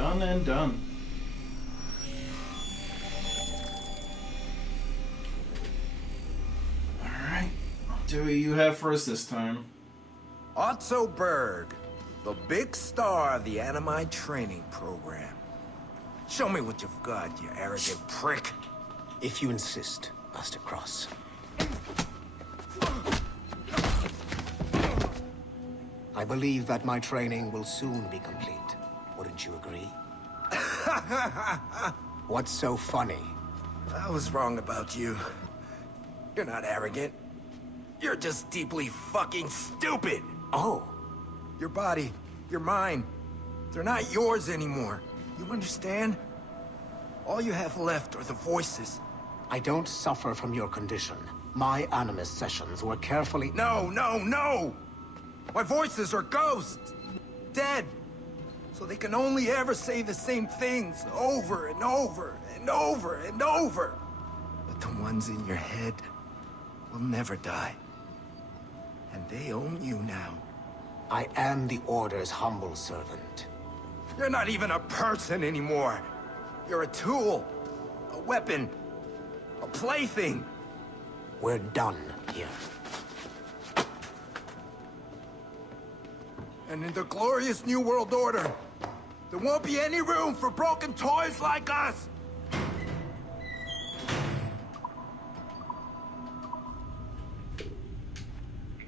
Done and done. Alright. What do you have for us this time? Otto Berg, the big star of the animi training program. Show me what you've got, you arrogant prick. If you insist, Master Cross. I believe that my training will soon be complete. Wouldn't you agree? What's so funny? I was wrong about you. You're not arrogant. You're just deeply fucking stupid. Oh. Your body, your mind, they're not yours anymore. You understand? All you have left are the voices. I don't suffer from your condition. My animus sessions were carefully... No, no, no! My voices are ghosts! Dead! So they can only ever say the same things over and over and over and over. But the ones in your head will never die. And they own you now. I am the Order's humble servant. You're not even a person anymore. You're a tool, a weapon, a plaything. We're done here. And in the glorious New World Order, there won't be any room for broken toys like us!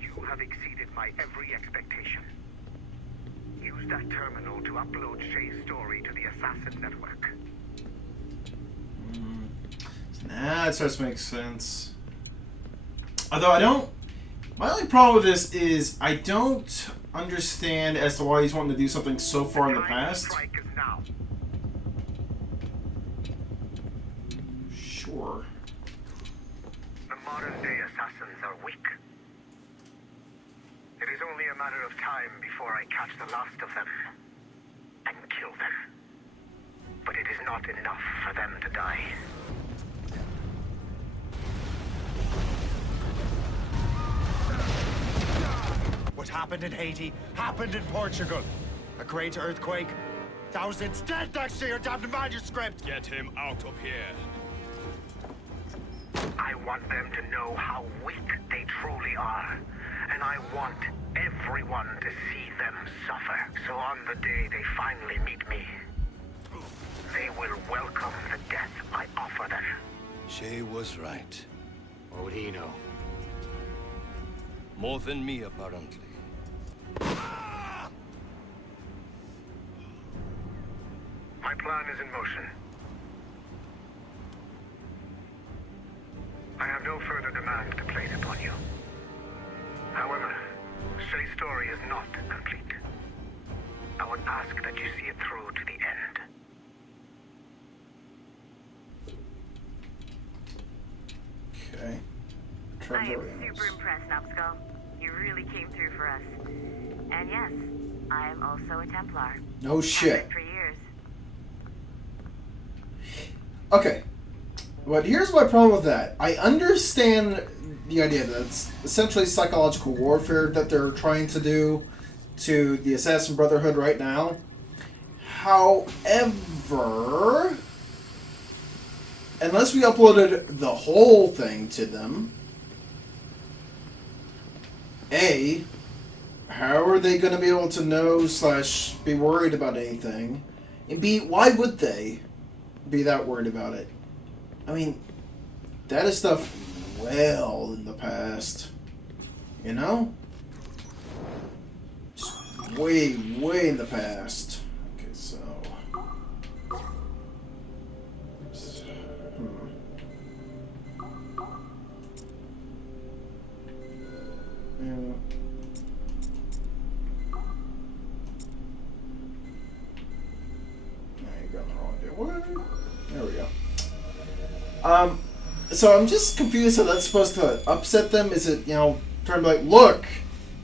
You have exceeded my every expectation. Use that terminal to upload Shay's story to the Assassin network. Nah, that starts to make sense. Although I don't... My only problem with this is I don't understand as to why he's wanting to do something so far in the past. Strike is now. Sure. The modern-day assassins are weak. It is only a matter of time before I catch the last of them and kill them. But it is not enough for them to die. What happened in Haiti happened in Portugal. A great earthquake. Thousands dead next to your damned manuscript. Get him out of here. I want them to know how weak they truly are. And I want everyone to see them suffer. So on the day they finally meet me, they will welcome the death I offer them. Shay was right. What would he know? More than me, apparently. My plan is in motion. I have no further demand to place upon you. However, Shay's story is not complete. I would ask that you see it through to the end. Okay. I am super impressed, Numbskull. You really came through for us. And yes, I am also a Templar. No shit. Have been for years. Okay. But here's my problem with that. I understand the idea that it's essentially psychological warfare that they're trying to do to the Assassin Brotherhood right now. However, unless we uploaded the whole thing to them, A, how are they going to be able to know / be worried about anything? And B, why would they be that worried about it? I mean, that is stuff well in the past. You know? Just way, way in the past. Okay, so... Yeah. What? There we go. So I'm just confused how that's supposed to upset them. Is it, trying to be like, look,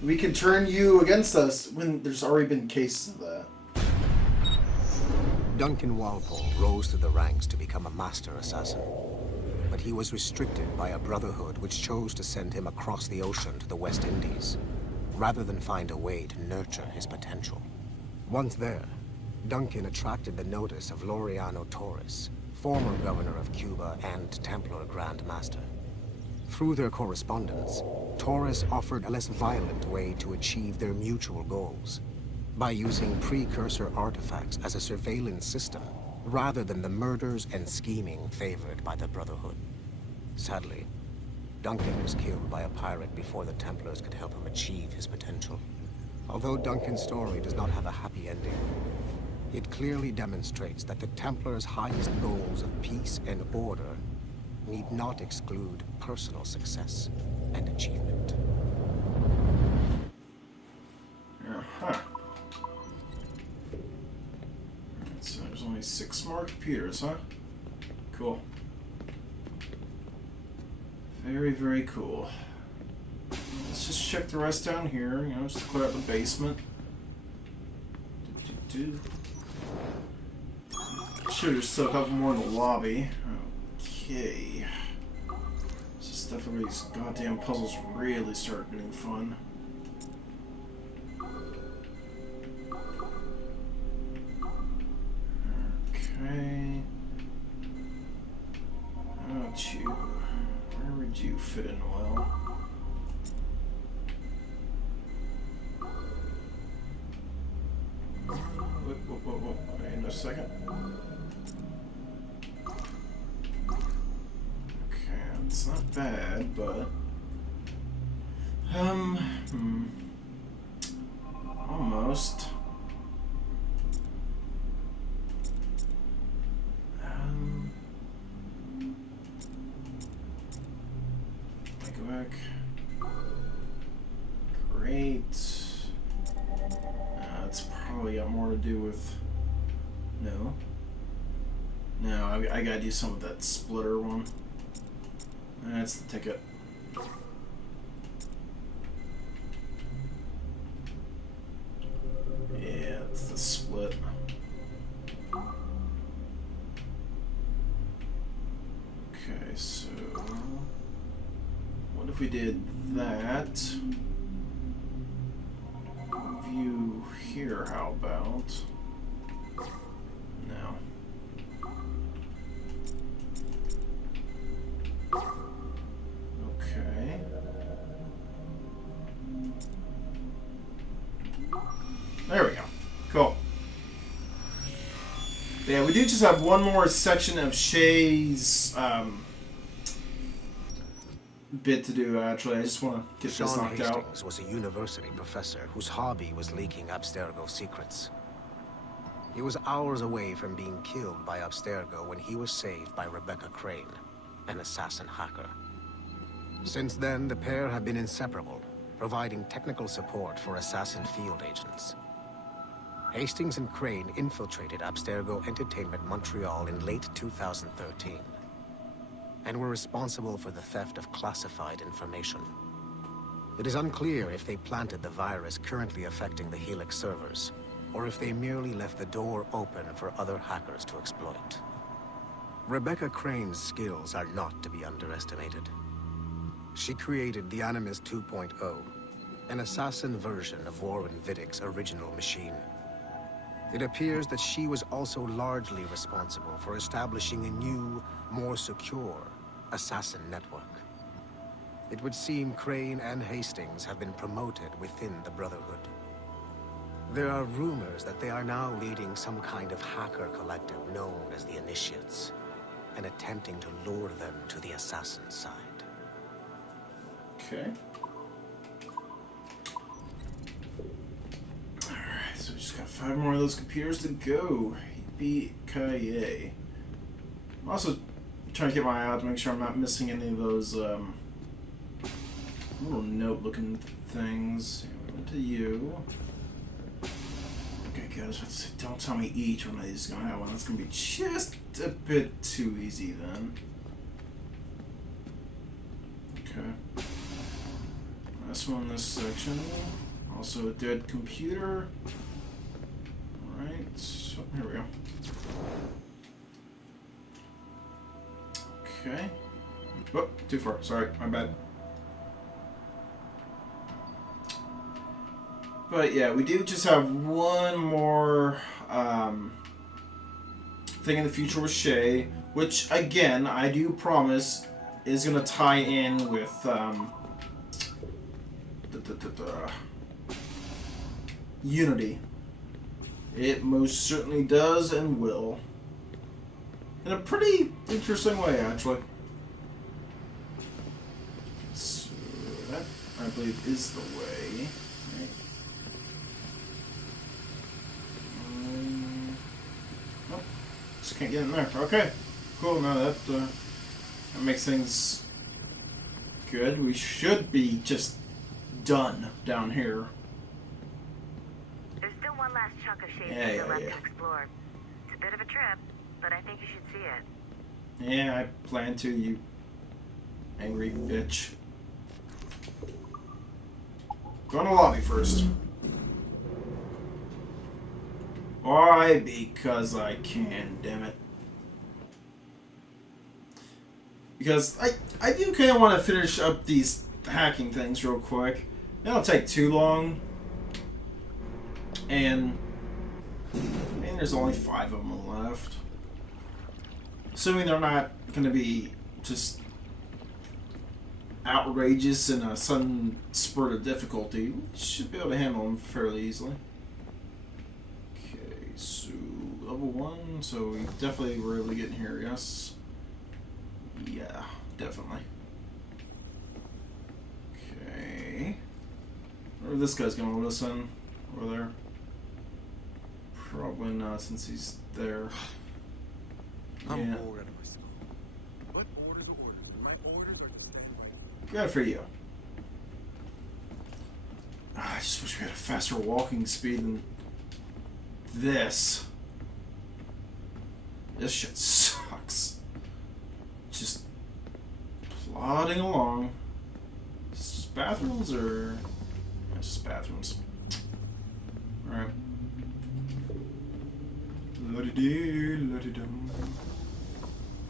we can turn you against us when there's already been cases of that? Duncan Walpole rose to the ranks to become a master assassin. But he was restricted by a brotherhood which chose to send him across the ocean to the West Indies, rather than find a way to nurture his potential. Once there, Duncan attracted the notice of Laureano Torres, former governor of Cuba and Templar Grand Master. Through their correspondence, Torres offered a less violent way to achieve their mutual goals, by using precursor artifacts as a surveillance system, rather than the murders and scheming favored by the Brotherhood. Sadly, Duncan was killed by a pirate before the Templars could help him achieve his potential. Although Duncan's story does not have a happy ending, it clearly demonstrates that the Templars' highest goals of peace and order need not exclude personal success and achievement. Uh-huh. So there's only 6 more computers, huh? Cool. Very, very cool. Let's just check the rest down here, you know, just to clear out the basement. Sure, there's still a couple more in the lobby. Okay. This is stuff where these goddamn puzzles really start getting fun. Okay. How about you? Where would you fit in well? Wait a second. Okay, it's not bad, but almost. Go back. Great. It's probably got more to do with. No, I gotta do some of that splitter one. That's the ticket. Yeah, it's the split. Okay, so what if we did that? View here, how about? No. Okay. There we go. Cool. Yeah, we do just have one more section of Shay's bit to do, actually. I just want to get this Sean knocked out. Hastings was a university professor whose hobby was leaking Abstergo secrets. He was hours away from being killed by Abstergo when he was saved by Rebecca Crane, an assassin hacker. Since then, the pair have been inseparable, providing technical support for assassin field agents. Hastings and Crane infiltrated Abstergo Entertainment Montreal in late 2013, and were responsible for the theft of classified information. It is unclear if they planted the virus currently affecting the Helix servers, or if they merely left the door open for other hackers to exploit. Rebecca Crane's skills are not to be underestimated. She created the Animus 2.0, an assassin version of Warren Vidick's original machine. It appears that she was also largely responsible for establishing a new, more secure assassin network. It would seem Crane and Hastings have been promoted within the Brotherhood. There are rumors that they are now leading some kind of hacker collective known as the Initiates, and attempting to lure them to the assassin side. Okay. Alright, so we just got 5 more of those computers to go. Yippee-ki-yay. I'm also trying to keep my eye out to make sure I'm not missing any of those little note-looking things. We went to you. Okay, good. I was about to say, don't tell me each one of these is going to have one. That's going to be just a bit too easy then. Okay. Last one in this section. Also a dead computer. Alright, so here we go. Okay. Oh, too far. Sorry, my bad. But yeah, we do just have one more thing in the future with Shay, which again I do promise is gonna tie in with Unity. It most certainly does and will. In a pretty interesting way, actually. So that, I believe, is the way. Right. Nope. Just can't get in there. Okay. Cool. Now that makes things good. We should be just done down here. There's still one last chunk of shade left to explore. It's a bit of a trip, but I think you should see it. Yeah, I plan to, you angry bitch. Go in the lobby first. Why? Because I can, damn it. Because I do kind of want to finish up these hacking things real quick. It don't take too long. And there's only 5 of them left. Assuming they're not going to be just outrageous in a sudden spurt of difficulty, we should be able to handle them fairly easily. Okay, so level 1, so we definitely were able to get in here, yes? Yeah, definitely. Okay. Where this guy's going to listen over there? Probably not, since he's there. I'm Yeah. bored of myself. What orders are orders? My orders are to set my Good for you. I just wish we had a faster walking speed than this. This shit sucks. Just plodding along. Is this just bathrooms or? It's just bathrooms. Alright. La-di-dee, la-di-dum.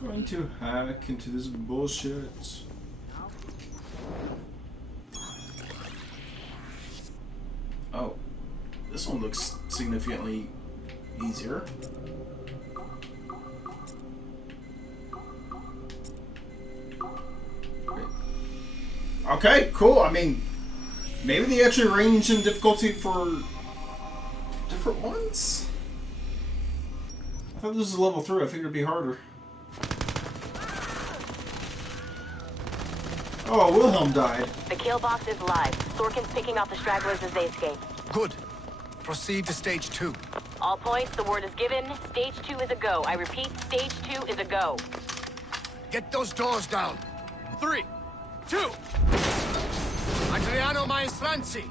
Going to hack into this bullshit. Oh, this one looks significantly easier. Okay, cool. I mean, maybe they actually range in difficulty for different ones? I thought this was level 3. I figured it'd be harder. Oh, Wilhelm died. The kill box is live. Sorkin's picking off the stragglers as they escape. Good. Proceed to stage 2. All points, the word is given. Stage 2 is a go. I repeat, stage 2 is a go. Get those doors down. 3, 2. Adriano Maestranzi,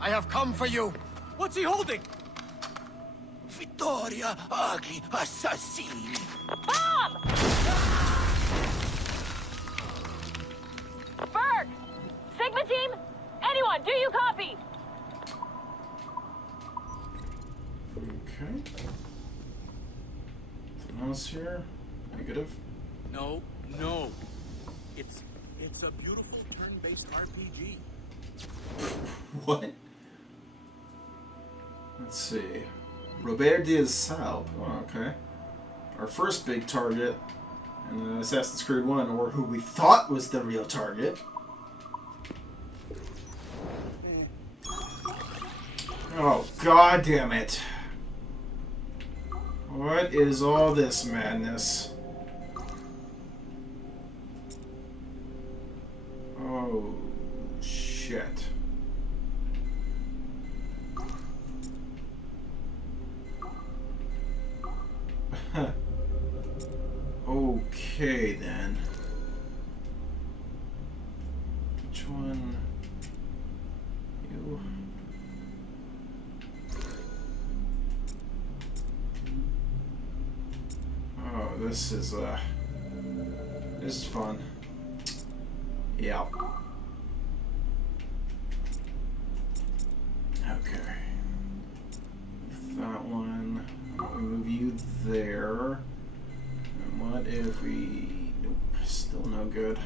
I have come for you. What's he holding? Vittoria agli assassini. Bomb! Berg! Sigma team? Anyone, do you copy? Okay. Something else here? Negative. No. It's a beautiful turn-based RPG. What? Let's see. Robert de Salb. Oh, okay. Our first big target in Assassin's Creed 1, or who we thought was the real target. Oh, god damn it. What is all this madness? Oh, shit. Okay, then. Which one? You. Oh, this is fun. Yeah. Okay. That one. I'll move you there. And what if we... Nope. Still no good.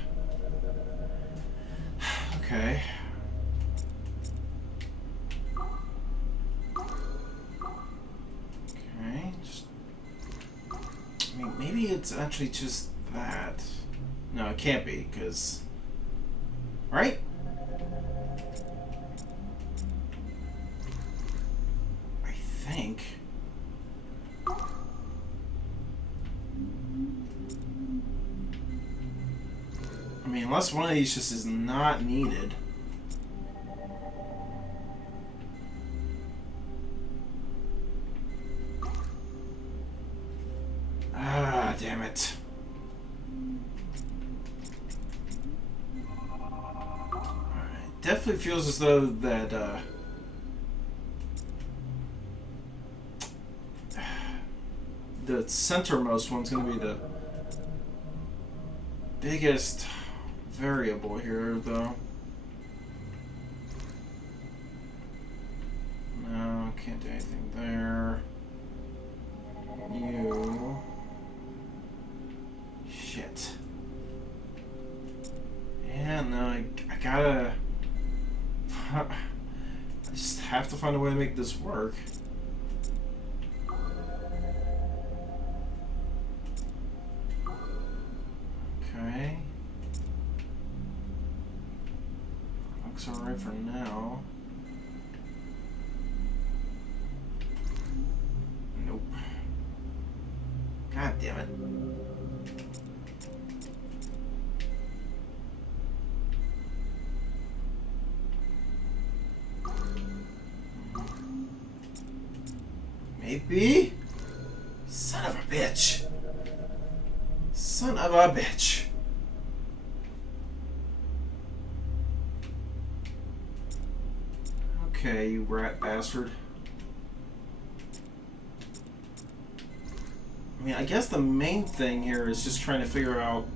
maybe it's actually just that. No, it can't be, because... Right? I think... I mean, unless one of these just is not needed. Ah, damn it. Alright, definitely feels as though that, the centermost one's gonna be the biggest variable here, though. No, can't do anything there. You... Shit. Yeah, no, I gotta... I just have to find a way to make this work. Okay. Looks alright for now. Nope. God damn it. Maybe? Son of a bitch. Son of a bitch. Okay, you rat bastard. I mean, I guess the main thing here is just trying to figure out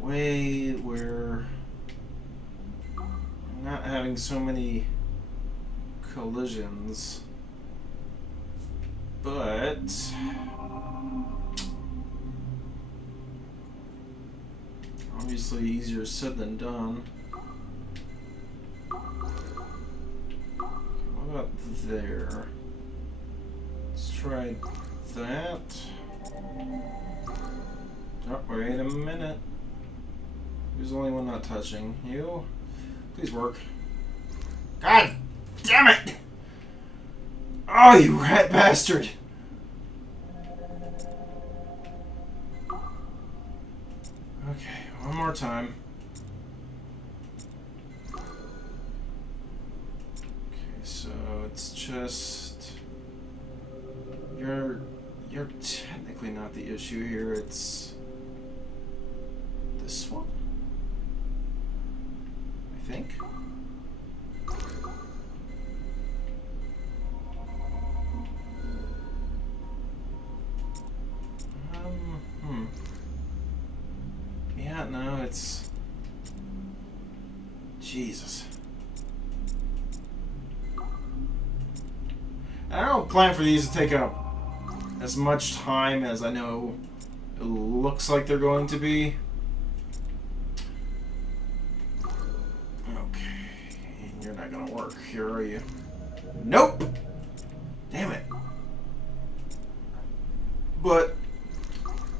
a way where I'm not having so many collisions. But obviously easier said than done. What about there? Let's try that. Oh, wait a minute. Who's the only one not touching? You? Please work. God damn it! Oh, you rat bastard! Okay, one more time. Okay, so it's just... You're technically not the issue here, it's... this one? I think? Yeah, no, it's... Jesus. I don't plan for these to take up as much time as I know it looks like they're going to be. Okay, you're not gonna work here, are you? Nope! Damn it. But,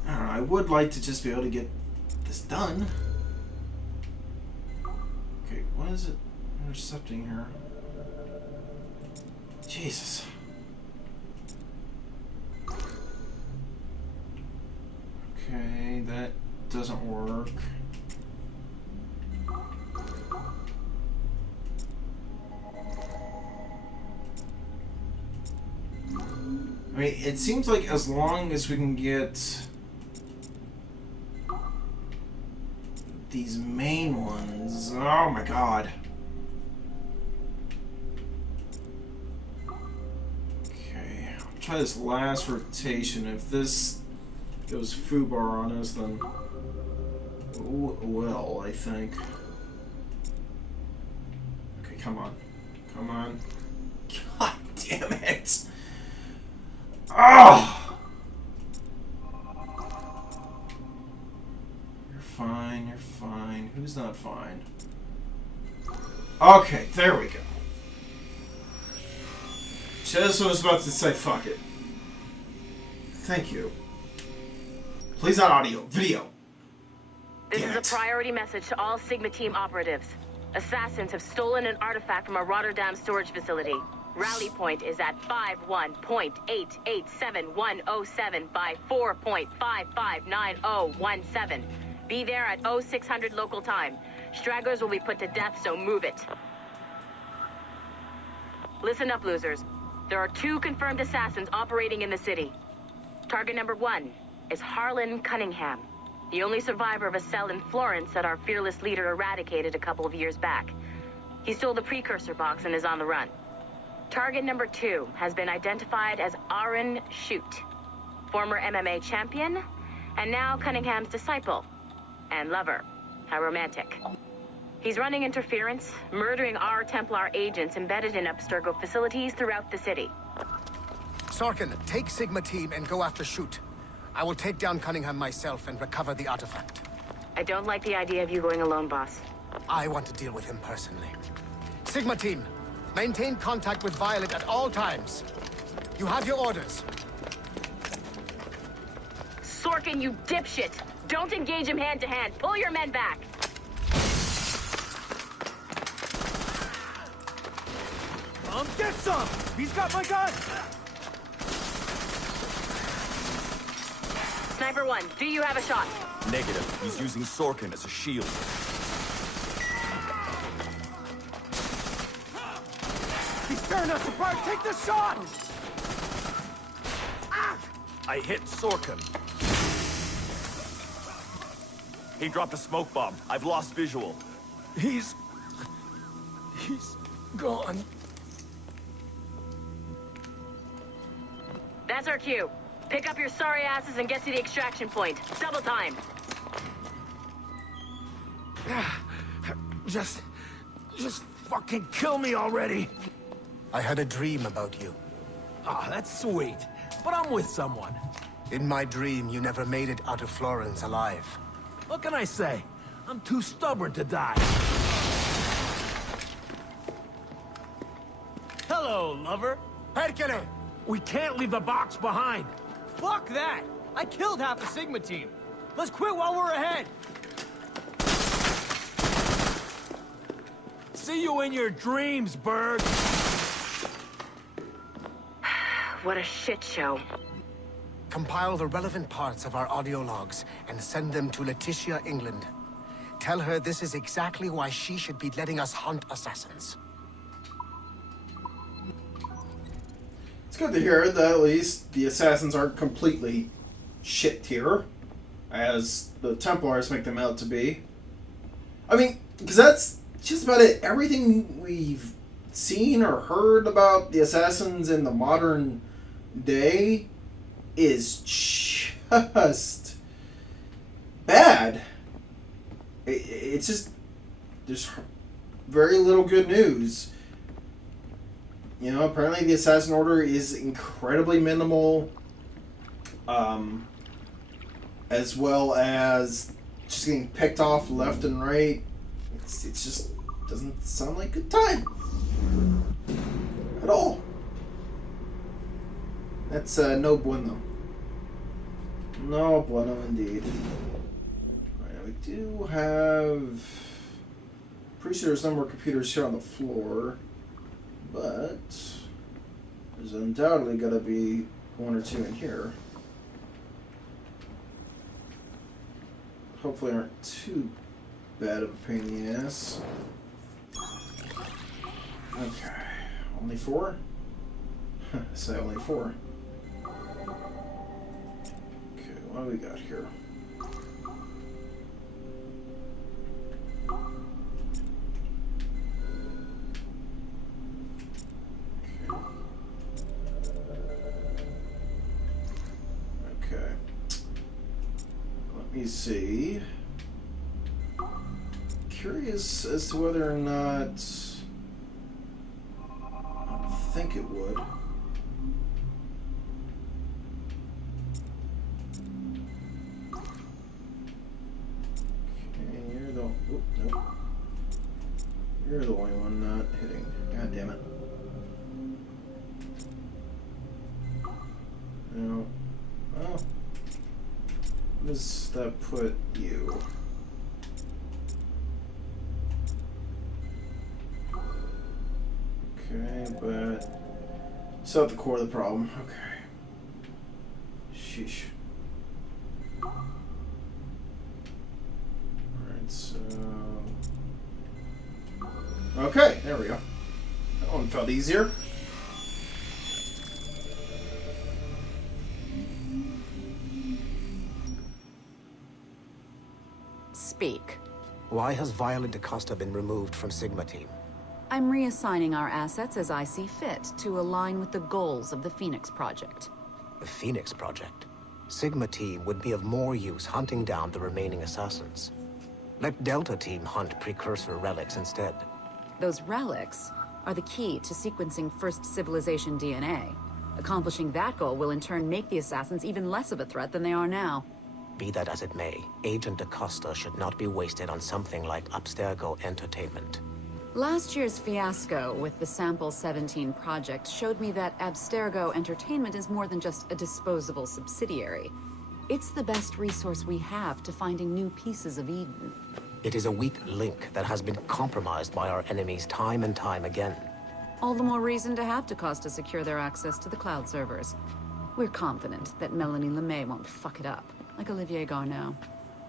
I don't know, I would like to just be able to get this done. Okay, what is it intercepting here? Jesus. Okay, that doesn't work. I mean, it seems like as long as we can get these main ones... Oh my god. Okay, I'll try this last rotation. If this goes foobar on us, then... Oh, well, I think. Okay, come on. Come on. God damn it! Oh! You're fine, you're fine. Who's not fine? Okay, there we go. Just was about to say fuck it. Thank you. Please not audio. Video. This Damn is a it. priority message to all Sigma Team operatives. Assassins have stolen an artifact from a Rotterdam storage facility. Rally point is at 51.887107 by 4.559017. Be there at 0600 local time. Stragglers will be put to death, so move it. Listen up, losers. There are 2 confirmed assassins operating in the city. Target number 1 is Harlan Cunningham, the only survivor of a cell in Florence that our fearless leader eradicated a couple of years back. He stole the precursor box and is on the run. Target number 2 has been identified as Aaron Shoot, former MMA champion, and now Cunningham's disciple and lover. How romantic. He's running interference, murdering our Templar agents embedded in Abstergo facilities throughout the city. Sorkin, take Sigma Team and go after Shoot. I will take down Cunningham myself and recover the artifact. I don't like the idea of you going alone, boss. I want to deal with him personally. Sigma Team, maintain contact with Violet at all times. You have your orders. Sorkin, you dipshit! Don't engage him hand-to-hand. Pull your men back. Get some! He's got my gun! Sniper 1, do you have a shot? Negative. He's using Sorkin as a shield. He's tearing us apart! Take the shot! I hit Sorkin. He dropped a smoke bomb. I've lost visual. He's gone. That's our cue. Pick up your sorry asses and get to the extraction point. Double time. Just fucking kill me already. I had a dream about you. Ah, that's sweet. But I'm with someone. In my dream, you never made it out of Florence alive. What can I say? I'm too stubborn to die. Hello, lover. Perkele! We can't leave the box behind. Fuck that! I killed half the Sigma team. Let's quit while we're ahead. See you in your dreams, Bird. What a shit show. Compile the relevant parts of our audio logs and send them to Letitia, England. Tell her this is exactly why she should be letting us hunt assassins. It's good to hear that at least the assassins aren't completely shit tier, as the Templars make them out to be. I mean, because that's just about it. Everything we've seen or heard about the assassins in the modern day is just bad. It's just, there's very little good news. You know, apparently the Assassin Order is incredibly minimal, as well as just getting picked off left and right. It just doesn't sound like a good time at all. That's no bueno. No bueno indeed. Alright, we do have... Pretty sure there's no more computers here on the floor. But there's undoubtedly got to be one or two in here. Hopefully aren't too bad of a pain in the ass. Okay. Only 4? Say only 4. Okay, what do we got here? Okay. Let me see. Curious as to whether or not I think it would. Okay, you're the nope. You're the only one not hitting. God damn it. No. Well, does that put you? Okay, but still at the core of the problem. Okay. Sheesh. Alright, so... Okay, there we go. That one felt easier. Speak. Why has Violet DaCosta been removed from Sigma Team? I'm reassigning our assets as I see fit to align with the goals of the Phoenix Project. The Phoenix Project? Sigma Team would be of more use hunting down the remaining assassins. Let Delta Team hunt precursor relics instead. Those relics are the key to sequencing First Civilization DNA. Accomplishing that goal will in turn make the assassins even less of a threat than they are now. Be that as it may, Agent DaCosta should not be wasted on something like Abstergo Entertainment. Last year's fiasco with the Sample 17 project showed me that Abstergo Entertainment is more than just a disposable subsidiary. It's the best resource we have to finding new pieces of Eden. It is a weak link that has been compromised by our enemies time and time again. All the more reason to have DaCosta secure their access to the cloud servers. We're confident that Melanie LeMay won't fuck it up, like Olivier Garneau.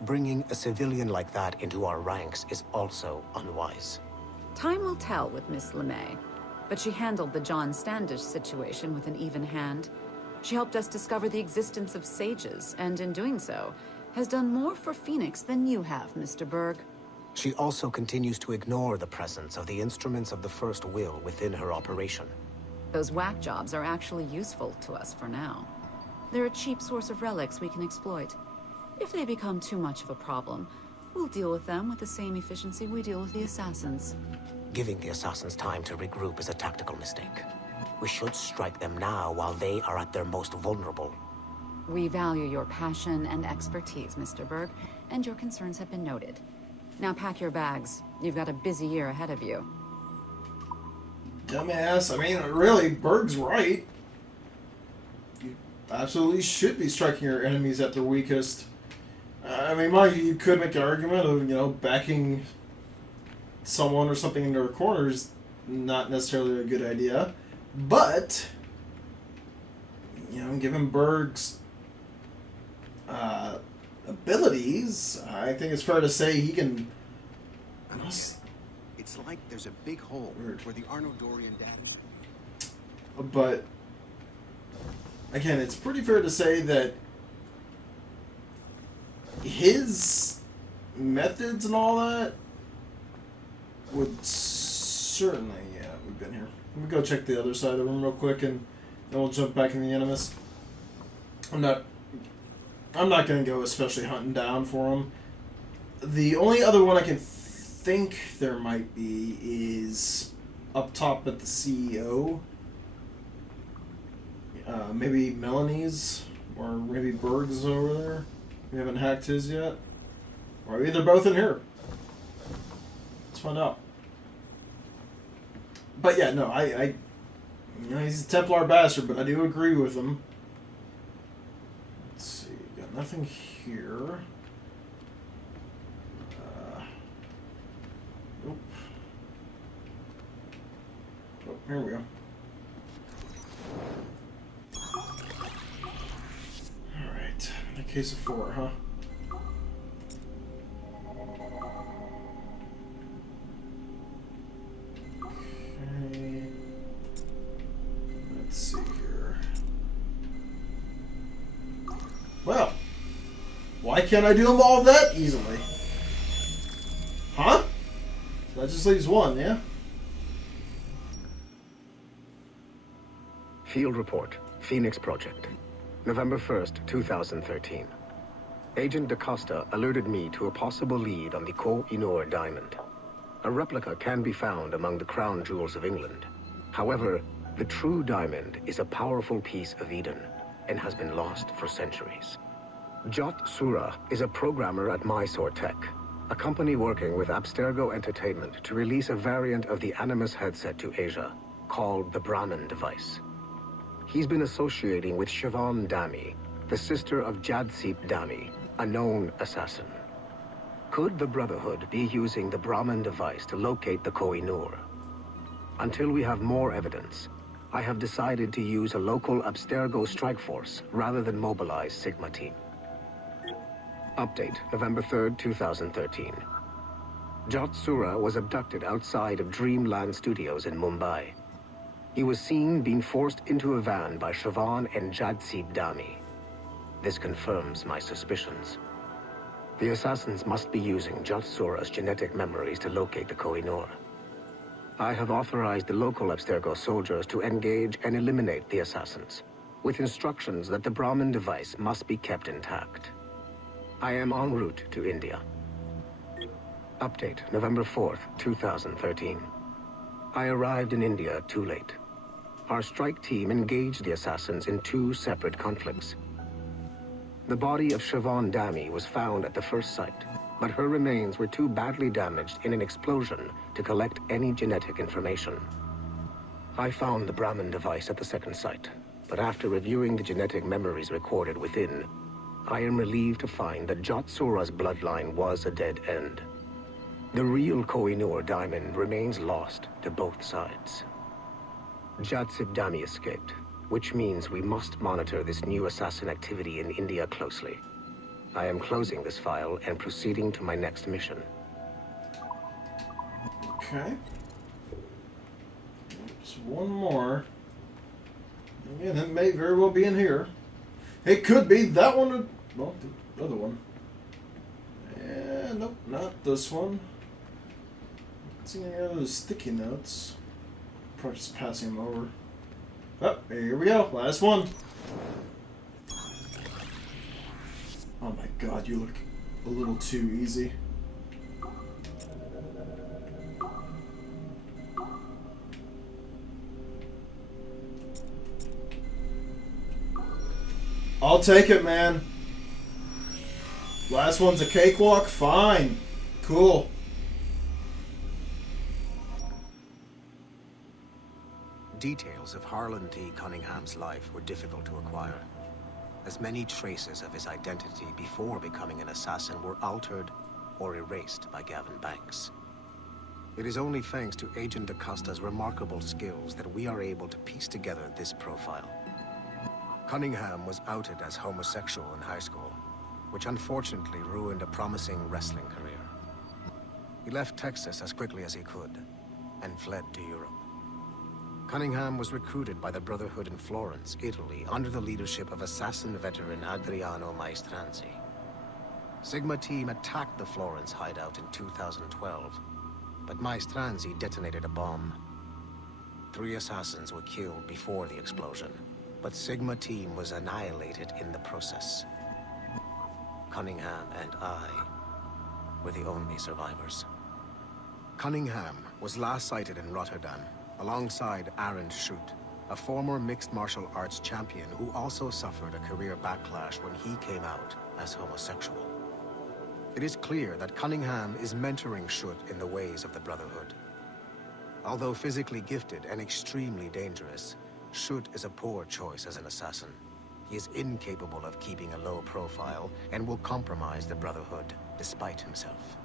Bringing a civilian like that into our ranks is also unwise. Time will tell with Miss LeMay, but she handled the John Standish situation with an even hand. She helped us discover the existence of sages, and in doing so, has done more for Phoenix than you have, Mr. Berg. She also continues to ignore the presence of the instruments of the First Will within her operation. Those whack jobs are actually useful to us for now. They're a cheap source of relics we can exploit. If they become too much of a problem, we'll deal with them with the same efficiency we deal with the assassins. Giving the assassins time to regroup is a tactical mistake. We should strike them now while they are at their most vulnerable. We value your passion and expertise, Mr. Berg, and your concerns have been noted. Now pack your bags. You've got a busy year ahead of you. Dumbass. I mean, really, Berg's right. You absolutely should be striking your enemies at their weakest. I mean, mind you, you could make the argument of, you know, backing someone or something into a corner is not necessarily a good idea. But, you know, given Berg's abilities, I think it's fair to say he can... It's like there's a big hole where the Arnodorian data... But, again, it's pretty fair to say that his methods and all that would certainly... Yeah, we've been here. Let me go check the other side of the room real quick, and then we'll jump back in the Animus. I'm not going to go especially hunting down for him. The only other one I can think there might be is up top at the CEO. Maybe Melanie's, or maybe Berg's over there. We haven't hacked his yet. Or maybe they're both in here. Let's find out. But yeah, no, I you know, he's a Templar bastard, but I do agree with him. Let's see, got nothing here. Nope. Oh, here we go. Alright, in a case of 4, huh? Okay. Let's see here. Well, why can't I do them all that easily? Huh? That just leaves one, yeah? Field report, Phoenix Project, November 1st, 2013. Agent DaCosta alerted me to a possible lead on the Koh-i-Noor diamond. A replica can be found among the crown jewels of England. However, the true diamond is a powerful piece of Eden and has been lost for centuries. Jot Sura is a programmer at Mysore Tech, a company working with Abstergo Entertainment to release a variant of the Animus headset to Asia, called the Brahmin device. He's been associating with Siobhan Dami, the sister of Jadseep Dami, a known assassin. Could the Brotherhood be using the Brahmin device to locate the Koh-i-Noor? Until we have more evidence, I have decided to use a local Abstergo strike force rather than mobilize Sigma Team. Update, November 3rd, 2013. Jot Sura was abducted outside of Dreamland Studios in Mumbai. He was seen being forced into a van by Siobhan and Jadsib Dami. This confirms my suspicions. The assassins must be using Jot Sura's genetic memories to locate the Koh-i-Noor. I have authorized the local Abstergo soldiers to engage and eliminate the assassins, with instructions that the Brahmin device must be kept intact. I am en route to India. Update, November 4th, 2013. I arrived in India too late. Our strike team engaged the assassins in 2 separate conflicts. The body of Siobhan Dami was found at the first site, but her remains were too badly damaged in an explosion to collect any genetic information. I found the Brahmin device at the second site, but after reviewing the genetic memories recorded within, I am relieved to find that Jot Sura's bloodline was a dead end. The real Koh-i-Noor diamond remains lost to both sides. Jadsib Dami escaped, which means we must monitor this new assassin activity in India closely. I am closing this file and proceeding to my next mission. Okay. Just one more. Again, it may very well be in here. It could be that one, or, well, the other one. Yeah, nope, not this one. Not seeing any of those sticky notes. Probably just passing them over. Oh, here we go. Last one. Oh my god, you look a little too easy. I'll take it, man. Last one's a cakewalk? Fine. Cool. Details of Harlan T. Cunningham's life were difficult to acquire, as many traces of his identity before becoming an assassin were altered or erased by Gavin Banks. It is only thanks to Agent DaCosta's remarkable skills that we are able to piece together this profile. Cunningham was outed as homosexual in high school, which unfortunately ruined a promising wrestling career. He left Texas as quickly as he could and fled to Europe. Cunningham was recruited by the Brotherhood in Florence, Italy, under the leadership of assassin veteran Adriano Maestranzi. Sigma Team attacked the Florence hideout in 2012, but Maestranzi detonated a bomb. 3 assassins were killed before the explosion, but Sigma Team was annihilated in the process. Cunningham and I were the only survivors. Cunningham was last sighted in Rotterdam, alongside Aaron Schutt, a former mixed martial arts champion who also suffered a career backlash when he came out as homosexual. It is clear that Cunningham is mentoring Schutt in the ways of the Brotherhood. Although physically gifted and extremely dangerous, Schutt is a poor choice as an assassin. He is incapable of keeping a low profile and will compromise the Brotherhood despite himself.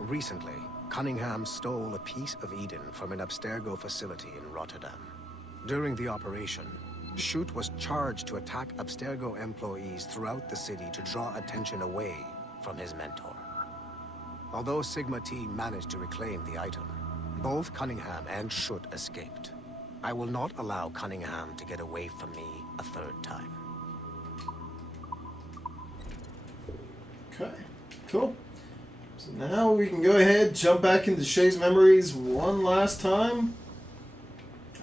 Recently, Cunningham stole a piece of Eden from an Abstergo facility in Rotterdam. During the operation, Schutt was charged to attack Abstergo employees throughout the city to draw attention away from his mentor. Although Sigma Team managed to reclaim the item, both Cunningham and Schutt escaped. I will not allow Cunningham to get away from me a 3rd time. Okay, cool. So now we can go ahead, jump back into Shay's memories one last time.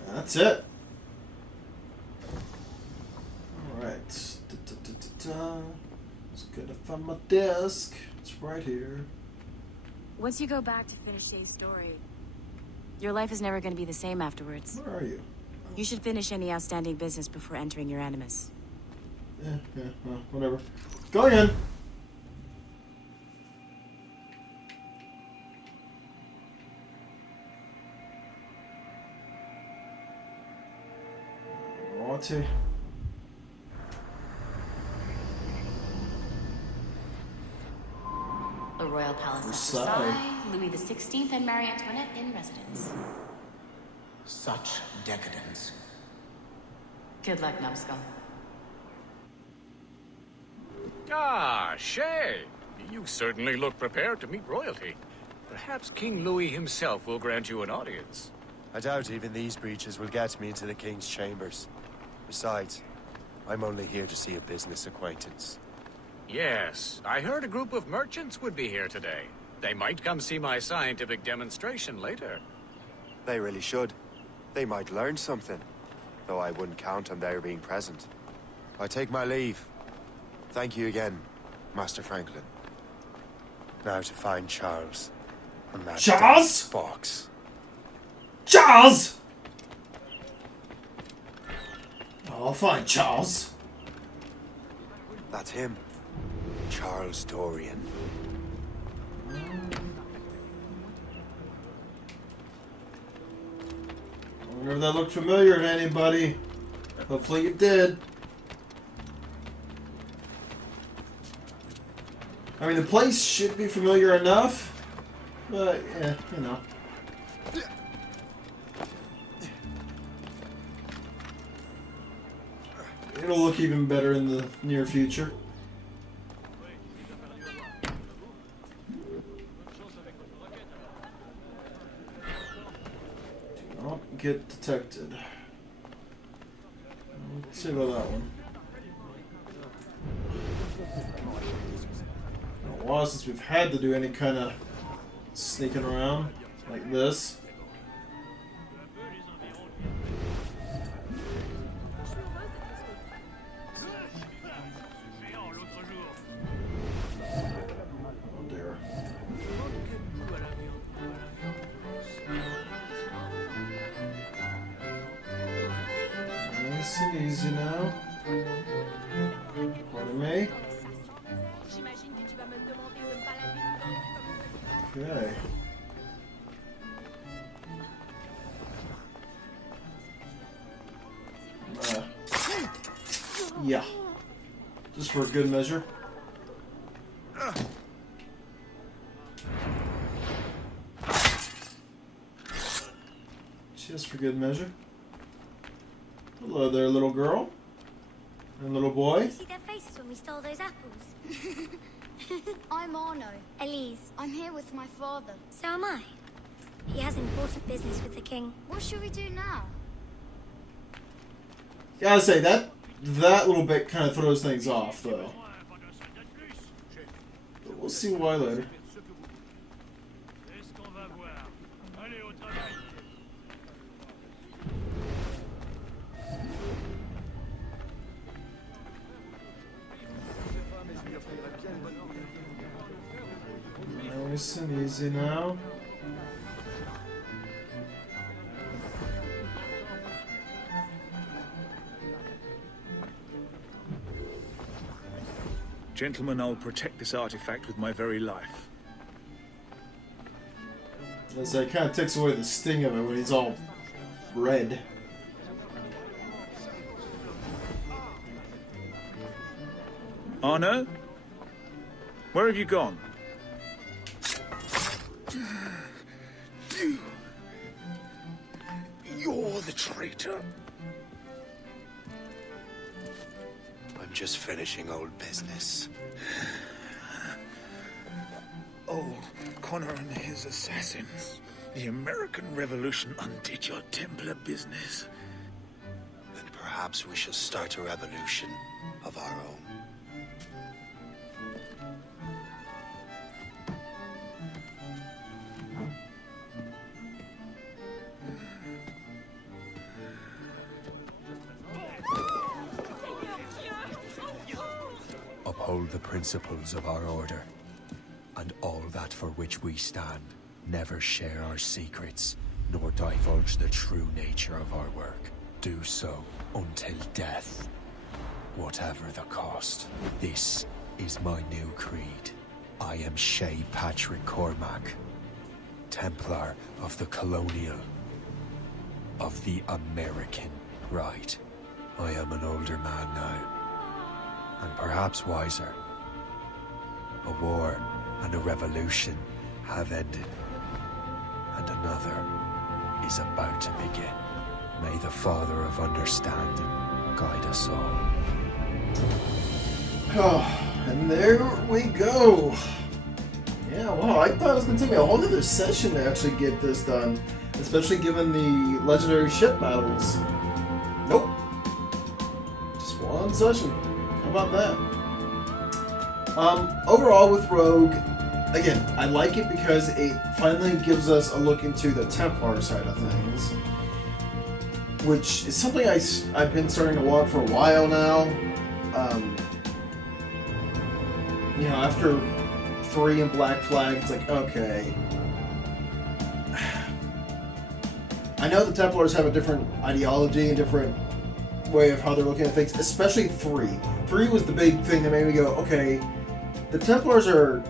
That's it. Alright. Just gotta find my desk. It's right here. Once you go back to finish Shay's story, your life is never going to be the same afterwards. Where are you? You should finish any outstanding business before entering your animus. Yeah, well, whatever. Going in. Want to. The Royal Palace of Versailles. Versailles, Louis XVI and Marie Antoinette in residence. Such decadence. Good luck, numbskull. Ah, Shay! You certainly look prepared to meet royalty. Perhaps King Louis himself will grant you an audience. I doubt even these breaches will get me into the King's chambers. Besides, I'm only here to see a business acquaintance. Yes, I heard a group of merchants would be here today. They might come see my scientific demonstration later. They really should. They might learn something. Though I wouldn't count on their being present. I take my leave. Thank you again, Master Franklin. Now to find Charles. And that Charles? box. Charles! I'll find Charles. That's him. Charles Dorian. I wonder if that looked familiar to anybody. Hopefully it did. I mean, the place should be familiar enough, but yeah, you know. It'll look even better in the near future. Do not get detected. Let's see about that one. Been a while since we've had to do any kind of sneaking around like this. Oh dear. Nice and easy now. Pardon me. Okay. Yeah. Just for good measure. Just for good measure. Hello there, little girl. And little boy. Did you see their faces when we stole those apples? I'm Arno. Elise. I'm here with my father. So am I. He has important business with the king. What should we do now? Gotta say, that little bit kind of throws things off, though. But we'll see why later. Nice and easy now. Gentlemen, I'll protect this artifact with my very life. As that kind of takes away the sting of it when he's all red. Arno? Where have you gone? You're the traitor. I'm just finishing old business. Old Connor and his assassins. The American Revolution undid your Templar business. Then perhaps we shall start a revolution of our own. Uphold the principles of our order, and all that for which we stand. Never share our secrets, nor divulge the true nature of our work. Do so until death, whatever the cost. This is my new creed. I am Shay Patrick Cormac, Templar of the Colonial, of the American right. I am an older man now, and perhaps wiser. A war and a revolution have ended, and another is about to begin. May the Father of Understanding guide us all. Oh, and there we go. Yeah, wow, I thought it was going to take me a whole other session to actually get this done, especially given the legendary ship battles. Nope. Just one session. How about that? Overall with Rogue, again, I like it because it finally gives us a look into the Templar side of things, which is something I've been starting to want for a while now. You know, after 3 and Black Flag, it's like, okay. I know the Templars have a different ideology, a different way of how they're looking at things, especially 3. 3 was the big thing that made me go, okay, the Templars are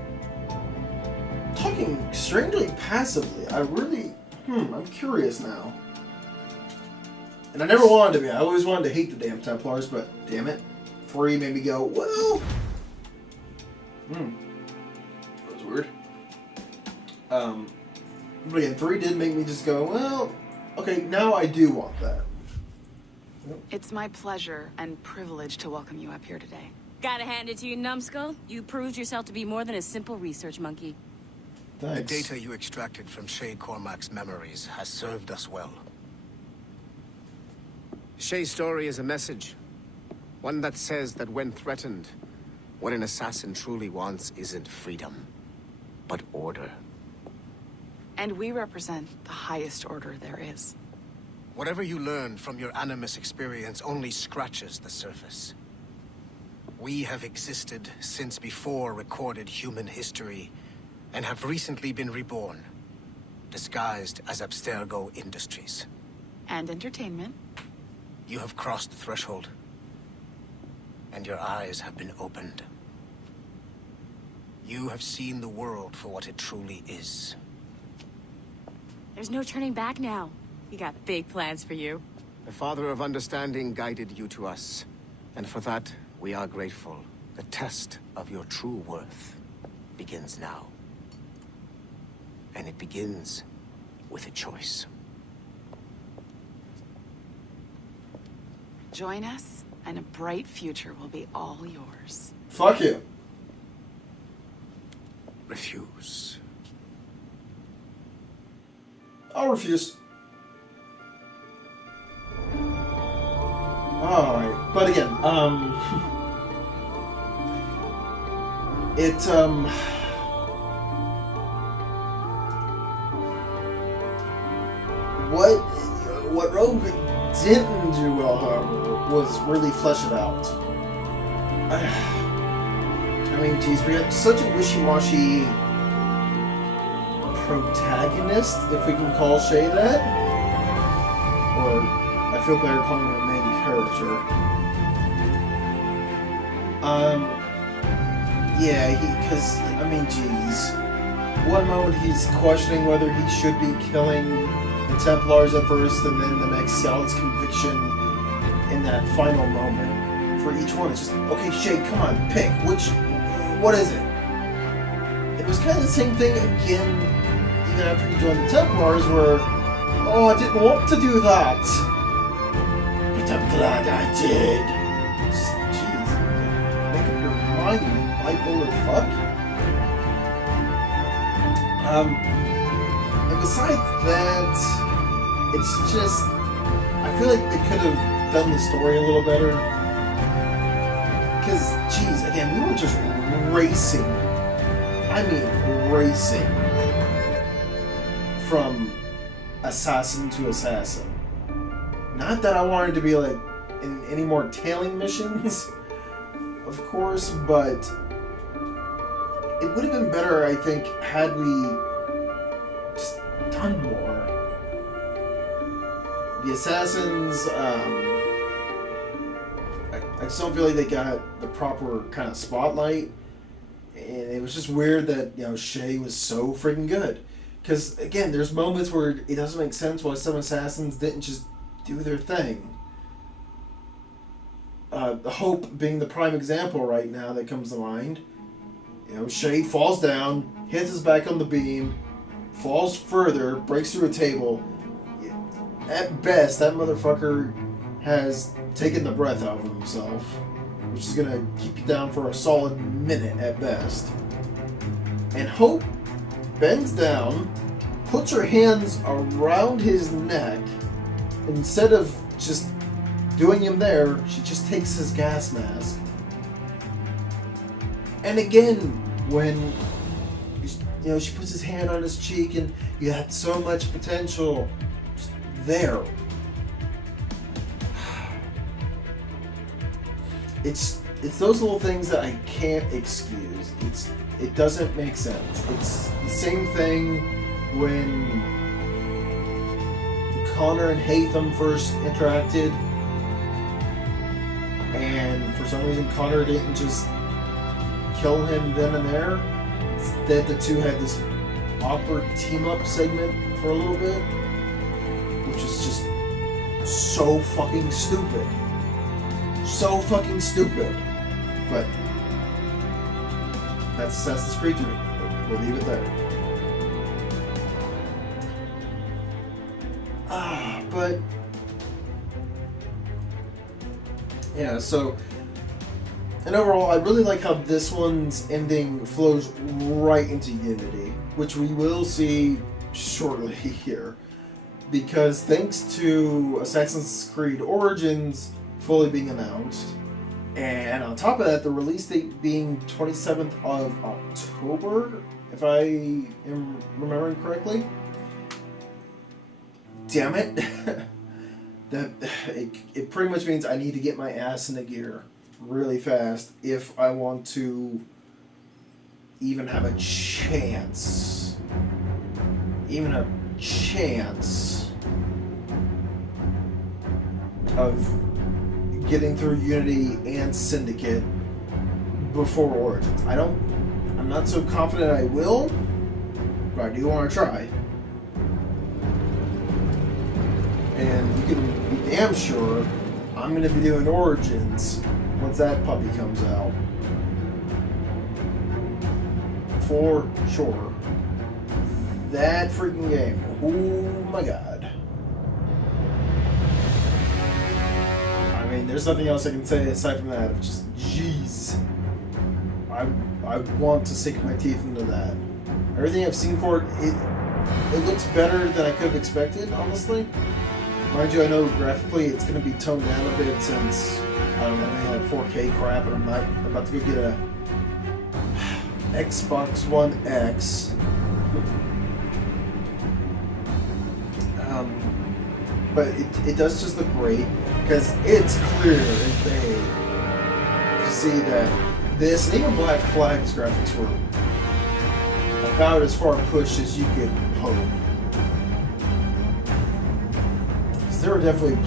talking strangely passively. I really, I'm curious now. And I never wanted to be. I always wanted to hate the damn Templars, but damn it. 3 made me go, well... That was weird. But again, 3 did make me just go, well, okay, now I do want that. Yep. It's my pleasure and privilege to welcome you up here today. Gotta hand it to you, numbskull. You proved yourself to be more than a simple research monkey. Thanks. The data you extracted from Shay Cormac's memories has served us well. Shay's story is a message. One that says that when threatened, what an assassin truly wants isn't freedom, but order. And we represent the highest order there is. Whatever you learned from your animus experience only scratches the surface. We have existed since before recorded human history, and have recently been reborn, disguised as Abstergo Industries. And entertainment. You have crossed the threshold, and your eyes have been opened. You have seen the world for what it truly is. There's no turning back now. We got big plans for you. The Father of Understanding guided you to us, and for that, we are grateful. The test of your true worth begins now. And it begins with a choice. Join us, and a bright future will be all yours. Fuck you. Refuse. I'll refuse. Alright, but again, what Rogue didn't do well, however, was really flesh it out. I mean, geez, we got such a wishy-washy protagonist, if we can call Shay that. Or, I feel better calling him a main character. Yeah, because, I mean, geez. One moment he's questioning whether he should be killing the Templars at first, and then the next Sal's conviction in that final moment. For each one, it's just, okay, Shay, come on, pick. What is it? It was kind of the same thing again, even after he joined the Templars, where, oh, I didn't want to do that. But I'm glad I did. Just, jeez, make up your mind, you bipolar fuck. And besides that, it's just, I feel like they could have done the story a little better. Because, geez, again, we were just racing. I mean, racing. From assassin to assassin. Not that I wanted to be, like, in any more tailing missions, of course, but it would have been better, I think, had we just done more. The assassins, I just don't feel like they got the proper kind of spotlight, and it was just weird that, you know, Shay was so freaking good. Because, again, there's moments where it doesn't make sense why some assassins didn't just do their thing. Hope being the prime example right now that comes to mind. You know, Shay falls down, hits his back on the beam, falls further, breaks through a table. At best, that motherfucker has taken the breath out of himself, which is gonna keep you down for a solid minute at best. And Hope bends down, puts her hands around his neck. Instead of just doing him there, she just takes his gas mask. And again, when she puts his hand on his cheek, and you had so much potential just there. It's those little things that I can't excuse. It doesn't make sense. It's the same thing when Connor and Hatham first interacted, and for some reason Connor didn't just kill him then and there. Instead, the two had this awkward team-up segment for a little bit, which is just so fucking stupid. So fucking stupid. But that's Assassin's Creed to me. We'll leave it there. But yeah, so, and overall, I really like how this one's ending flows right into Unity, which we will see shortly here. Because thanks to Assassin's Creed Origins fully being announced, and on top of that, the release date being 27th of October, if I am remembering correctly. Damn it. It pretty much means I need to get my ass into gear really fast if I want to even have a chance. Even a chance of getting through Unity and Syndicate before Origins. I'm not so confident I will, but I do want to try. And you can be damn sure I'm going to be doing Origins once that puppy comes out. For sure. That freaking game. Oh my god. I mean, there's nothing else I can say aside from that. It's just, jeez. I want to sink my teeth into that. Everything I've seen for it, it looks better than I could have expected, honestly. Mind you, I know graphically it's going to be toned down a bit since, I don't know, they had 4K crap, and I'm about to go get a Xbox One X. But it does just look great, because it's clear as day to see that this, and even Black Flag's graphics were about as far pushed as you could hope. There were definitely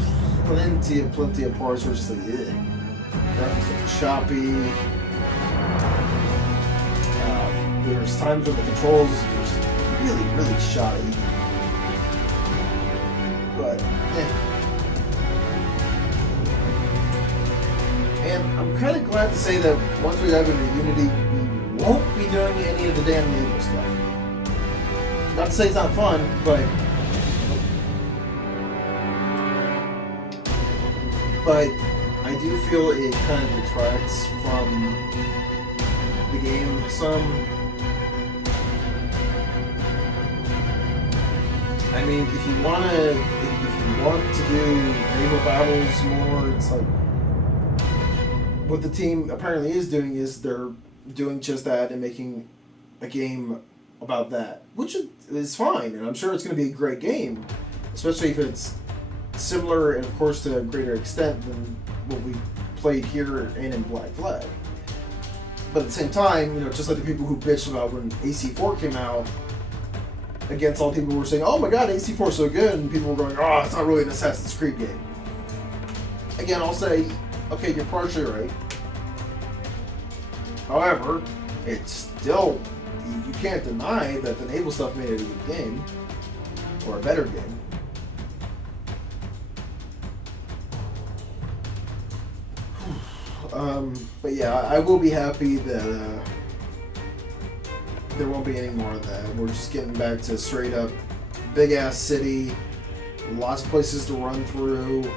plenty of parts where it's just like, ugh. Graphics look choppy. There's times when the controls were just really, really shoddy. But, And I'm kind of glad to say that once we dive into Unity, we won't be doing any of the damn naval stuff. Not to say it's not fun, but I do feel it kind of detracts from the game some. I mean, if you want to do naval battles more, it's like what the team apparently is doing is they're doing just that and making a game about that, which is fine, and I'm sure it's going to be a great game, especially if it's similar and of course to a greater extent than what we played here and in Black Flag. But at the same time, just like the people who bitched about when AC4 came out, against all people who were saying, oh my god, AC4 is so good, and people were going, oh, it's not really an Assassin's Creed game. Again, I'll say, okay, you're partially right. However, it's still, you can't deny that the naval stuff made it a good game, or a better game. But yeah, I will be happy that there won't be any more of that. We're just getting back to straight up big ass city, lots of places to run through,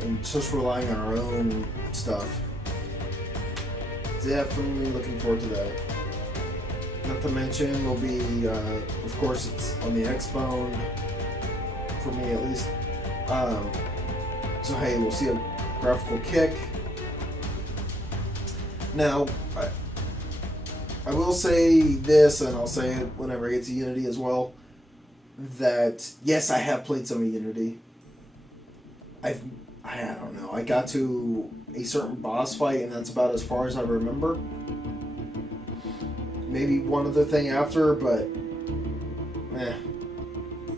and just relying on our own stuff. Definitely looking forward to that. Not to mention, we'll be, of course, it's on the X-Bone, for me at least. So hey, we'll see a graphical kick. Now, I will say this, and I'll say it whenever I get to Unity as well, that yes, I have played some of Unity. I don't know, I got to a certain boss fight, and that's about as far as I remember. Maybe one other thing after, but the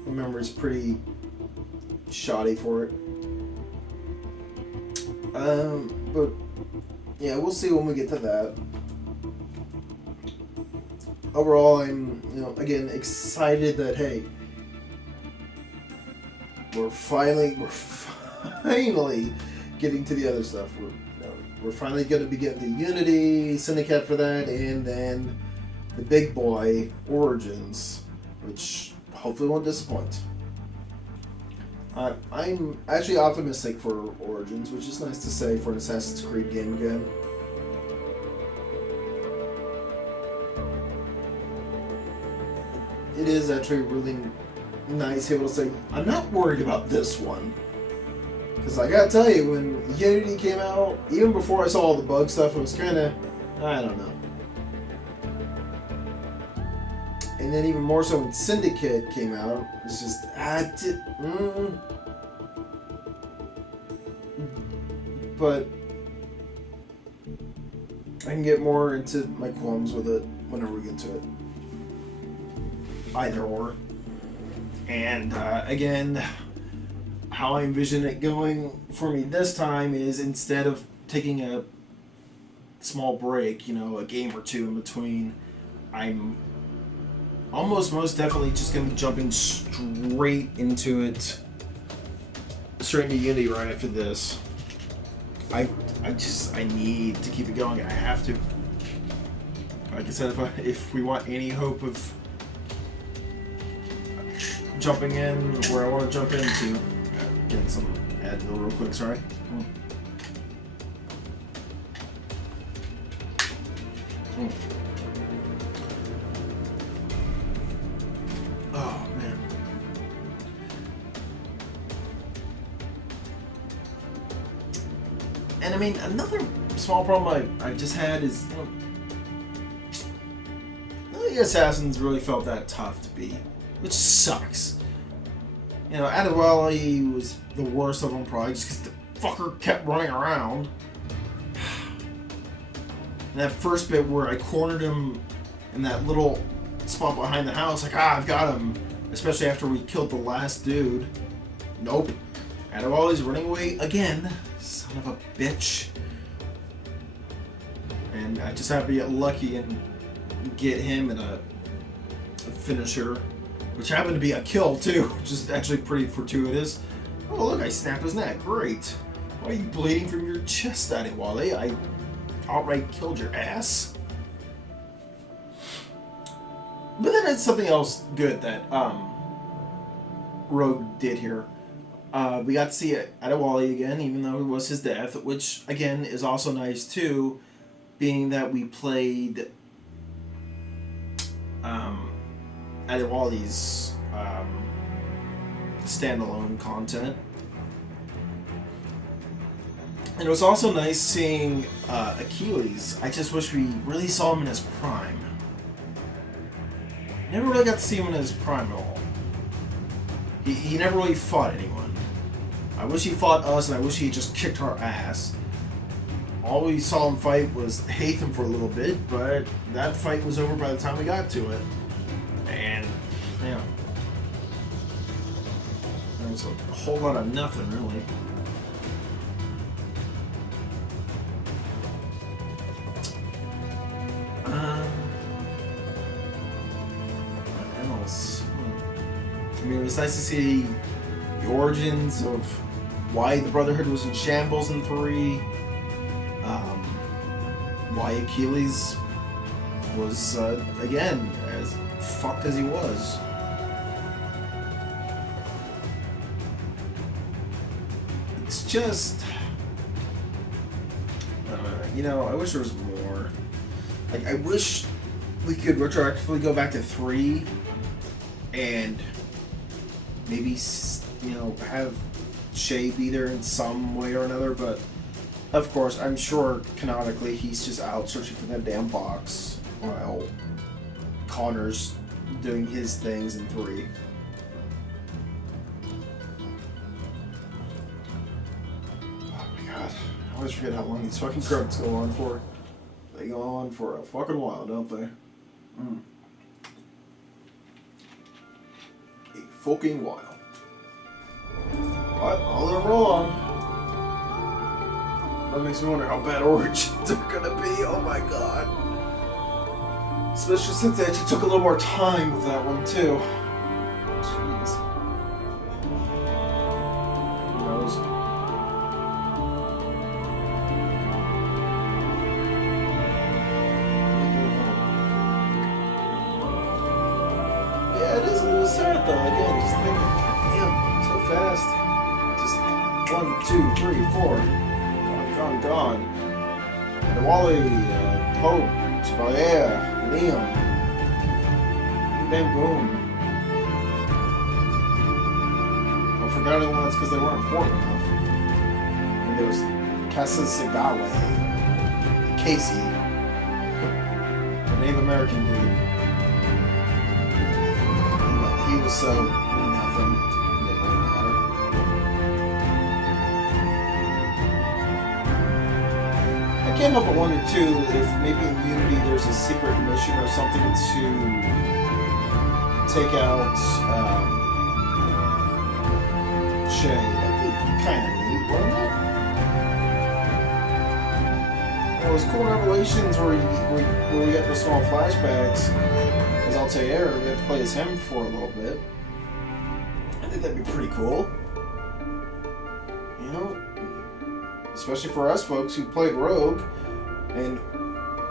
memory's pretty shoddy for it. But yeah, we'll see when we get to that. Overall, I'm, again, excited that, hey, we're finally getting to the other stuff. We're finally going to be getting the Unity Syndicate for that, and then the big boy Origins, which hopefully won't disappoint. I'm actually optimistic for Origins, which is nice to say for an Assassin's Creed game again. It is actually really nice to be able to say, I'm not worried about this one. Because I gotta tell you, when Unity came out, even before I saw all the bug stuff, it was kind of, I don't know. And then even more so when Syndicate came out, it's just, But I can get more into my qualms with it whenever we get to it. Either or. And again, how I envision it going for me this time is, instead of taking a small break, a game or two in between, I'm almost most definitely just going to be jumping straight into it. Straight into Unity right after this. I need to keep it going. I have to. Like I said, if we want any hope of jumping in where I want to jump into, get some Advil real quick. Sorry. Oh man. And I mean, another small problem I just had is, none of the Assassins really felt that tough to beat, which sucks. Adewale was the worst of them, probably just because the fucker kept running around. And that first bit where I cornered him in that little spot behind the house, like, I've got him. Especially after we killed the last dude. Nope. Adewale's running away again. Son of a bitch. And I just have to get lucky and get him in a finisher, which happened to be a kill too, which is actually pretty fortuitous. Oh look, I snapped his neck. Great. Why are you bleeding from your chest, Adewale? I outright killed your ass. But then it's something else good that Rogue did here. We got to see Adewale again, even though it was his death, which again is also nice too, being that we played Adewale's standalone content. And it was also nice seeing Achilles. I just wish we really saw him in his prime. Never really got to see him in his prime at all. He never really fought anyone. I wish he fought us, and I wish he just kicked our ass. All we saw him fight was Hatham for a little bit, but that fight was over by the time we got to it. And, yeah. There was a whole lot of nothing, really. What else? I mean, it was nice to see the origins of why the Brotherhood was in shambles in 3. Why Achilles was, again, as fucked as he was. It's just... you know, I wish there was more. Like, I wish we could retroactively go back to 3 and maybe, you know, have Shay be there in some way or another, but of course, I'm sure canonically he's just out searching for that damn box while Connor's doing his things in 3. I always forget how long these fucking credits go on for. They go on for a fucking while, don't they? A fucking while. But all in roll on. That makes me wonder how bad Origins are gonna be. Oh my god. Especially since they actually took a little more time with that one too. Jeez. Who knows? Yeah, it is a little sad though. Again, just thinking, damn, so fast. Just 1, 2, 3, 4. Gone. And Wally, Hope, Chevalier, Liam. Bam boom. I forgot the ones because they weren't important enough. And there was Casa Segale, Casey, the Native American dude. But he was so nothing. It didn't really matter. I can't help but wonder too if maybe in Unity there's a secret mission or something to take out Shay. That'd be kind of neat, wouldn't it? Well, those cool revelations where we get the small flashbacks as Altair, we have to play as him for a little bit. I think that'd be pretty cool. You know? Especially for us folks who played Rogue, and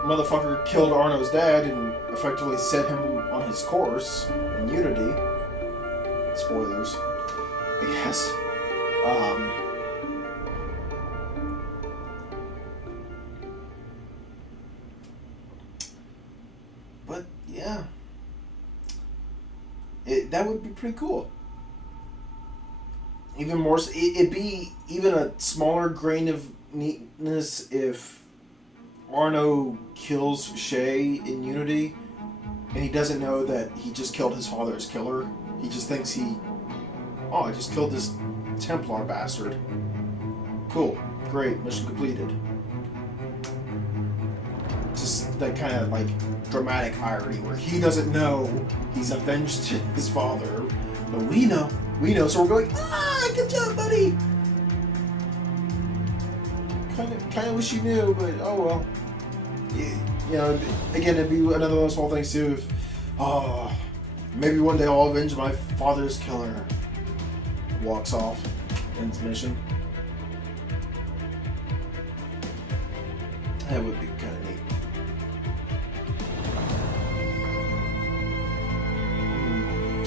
motherfucker killed Arno's dad and effectively set him on his course in Unity. Spoilers, I guess. But yeah, that would be pretty cool. Even more, it'd be even a smaller grain of neatness if Arno kills Shay in Unity, and he doesn't know that he just killed his father's killer. He just thinks I just killed this Templar bastard. Cool, great, mission completed. Just that kind of like dramatic irony where he doesn't know he's avenged his father, but we know, so we're going, good job, buddy! Kind of wish you knew, but oh well. You know, again, it'd be another of those whole things too. If, maybe one day I'll avenge my father's killer. Walks off, ends mission. That would be kind of neat.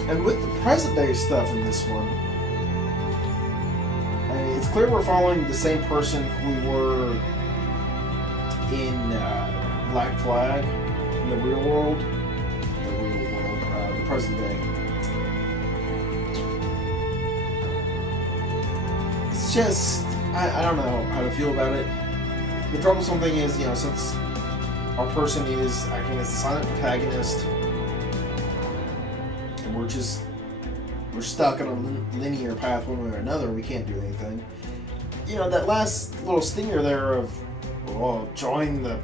And with the present day stuff in this one, I mean, it's clear we're following the same person who we were in Black Flag, in the real world. The present day. It's just, I don't know how to feel about it. The troublesome thing is, you know, since our person is acting as the silent protagonist, and we're stuck on a linear path one way or another, we can't do anything. You know, that last little stinger there of, well, join the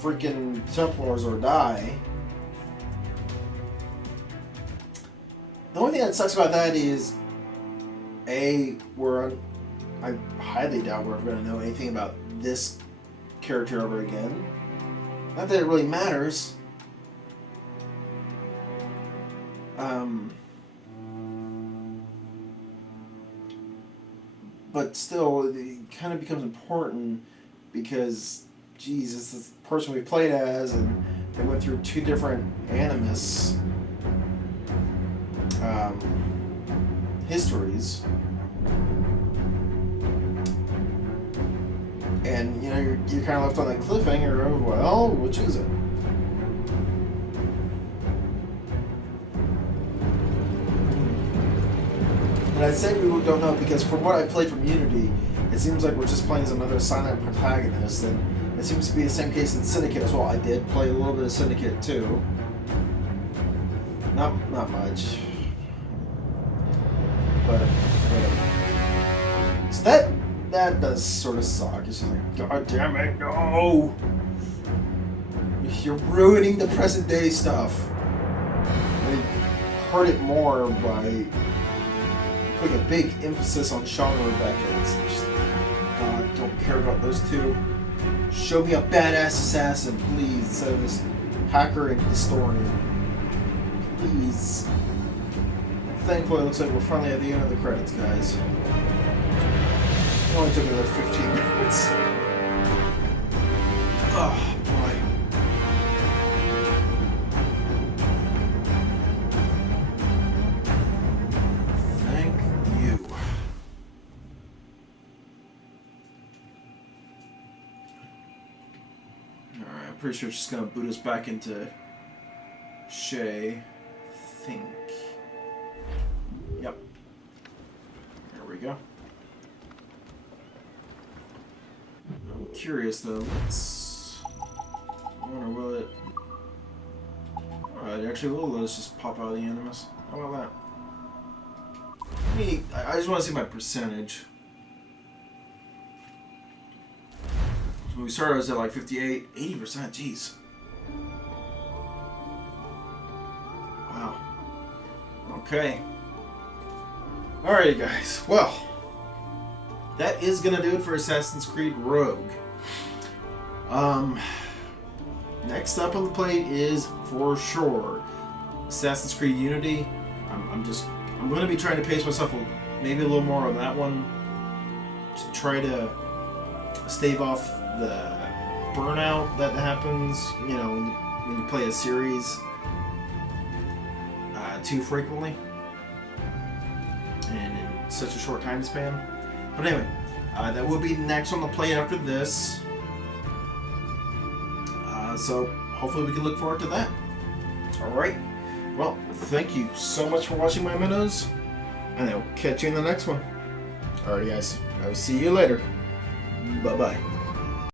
freaking Templars or die. The only thing that sucks about that is, I highly doubt we're ever going to know anything about this character ever again. Not that it really matters. But still, it kind of becomes important because, geez, it's this person we played as, and they went through 2 different animus histories. And, you know, you're kind of left on that cliffhanger of, well, which is it? And I say we don't know because from what I played from Unity, it seems like we're just playing as another silent protagonist, and it seems to be the same case in Syndicate as well. I did play a little bit of Syndicate too. Not much. But so that does sort of suck. It's just like, God damn it, no! You're ruining the present day stuff. They hurt it more by putting a big emphasis on Sean and Rebecca. It's just, God, don't care about those two. Show me a badass assassin, please, instead of this hacker and historian. Please. Thankfully, it looks like we're finally at the end of the credits, guys. It only took another 15 minutes. Oh, boy. Thank you. Alright, I'm pretty sure it's just gonna boot us back into Shay. I think. Yep. There we go. I'm curious though. I wonder will it. Alright, actually will let us just pop out of the animus. How about that? I just want to see my percentage. So when we started, I was at like 58, 80%. Jeez. Wow. Okay. Alrighty, guys. Well, that is gonna do it for Assassin's Creed Rogue. Next up on the plate is for sure Assassin's Creed Unity. I'm gonna be trying to pace myself maybe a little more on that one to try to stave off the burnout that happens, you know, when you play a series too frequently and in such a short time span. But anyway, that will be next on the plate after this. So hopefully we can look forward to that. Alright. Well, thank you so much for watching my minnows, and I'll catch you in the next one. Alrighty, guys. I will see you later. Bye-bye.